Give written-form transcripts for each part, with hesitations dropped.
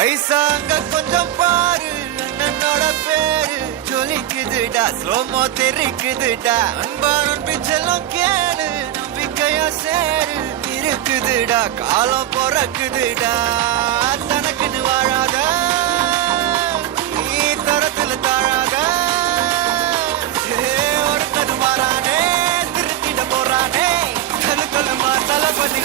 ஐசாங்க கொஞ்சம் பாரு அண்ணனோட பேரு ஜொலிக்குதுடா ஸ்லோமோ தெரிக்குதுடா அன்பான பிச்செல்லாம் கேளு நம்பிக்கையா சேரு இருக்குதுடா காலம் பிறக்குதுடா தனக்குன்னு வாழாத நீ தரத்துல தாழாத ஒருத்தது மாறானே திருத்திட போறானே கலு கலுமா தளபதி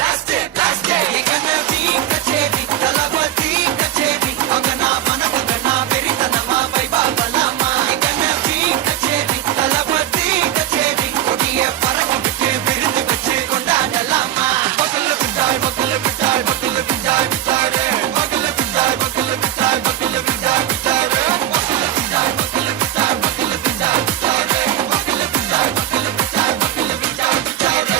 கச்சேரி தளபதி கச்சேரி அங்கனா மனவங்கனா வெறித்தனமா வைபா பலாமா கண்ணபி கச்சேரி தளபதி கச்சேரி கொடிய பறக்க விட்டு விருந்து வச்சு கொண்டாடலாமா பக்கல்ல விட்டாய் பக்கல்ல விட்டாய் பக்கல்ல விட்டாய் விட்டாரே பக்கல்ல விட்டாய் பக்கல்ல விட்டாய் பக்கல்ல விட்டாய் விட்டாரே பக்கல்ல விட்டாய் பக்கல்ல விட்டாய் பக்கல்ல விட்டாய் விட்டாரே பக்கல்ல விட்டாய் பக்கல்ல விட்டாய் பக்கல்ல விட்டாய் விட்டாரே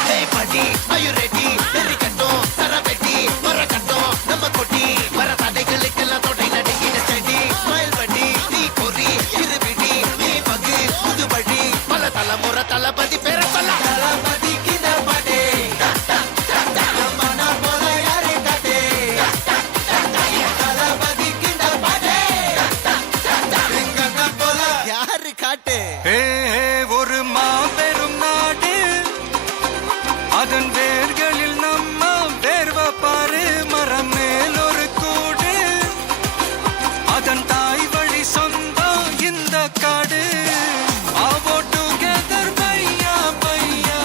Are you ready? Derikattom, Sarabeti, Marakattom, Namakoti, Maratadaigalukella thodai nadigida steady, smile buddy, nee kori, irubidi, nee pagi, pudubadi, pala talamura talapati pera solla. Talapati kinda pade, namana pola yare kate, talapati kinda pade, engana pola yaru kate. ஒரு மாபெரும் நாடு அதன் வேர்களில் நம்ம வேர்வ பாரு மரம் மேல் ஒரு கூடு அதன் தாய் வழி சொந்தம் இந்த காடு ஆவோ டுகெதர் பையா பையா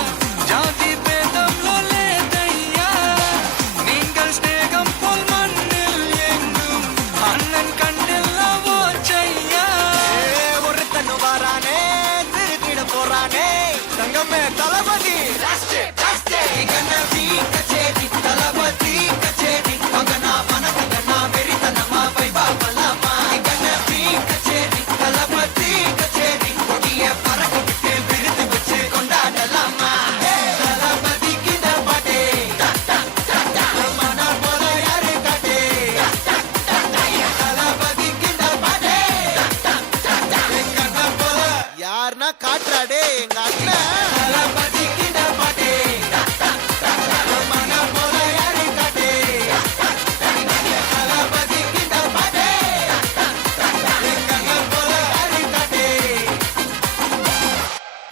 ஜாதி பேதம் லோலே தையா நீங்கள் ஸ்நேகம் போல் மண்ணில் எங்கும் அண்ணன் கண்டெல்லாவோ செய்யா ஒருத்தன் வாரானே திருத்திட போறானே தங்கமே தளபதி கண்ணபி கச்சேரி தளபதி கச்சேரி அங்கனா மனகங்கனா வெறித்தனமா வைபா பலாமா கண்ணபி கச்சேரி தளபதி கச்சேரி கொடிய பறக்க விட்டு விருந்து வச்சு கொண்டாடலாமா தளபதி கிட்ட பாட்டே மன போல யாரு காட்டே தளபதி கிட்ட பாட்டே எங்க அண்ணன் போல யாருன்னா காட்டுறாடே எங்க அண்ணன் தளபதி கிட்ட பாட்டே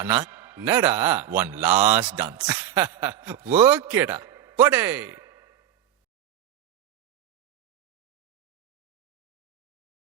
அண்ணா என்னடா ஒன் லாஸ்ட் டான்ஸ் ஓகேடா போடே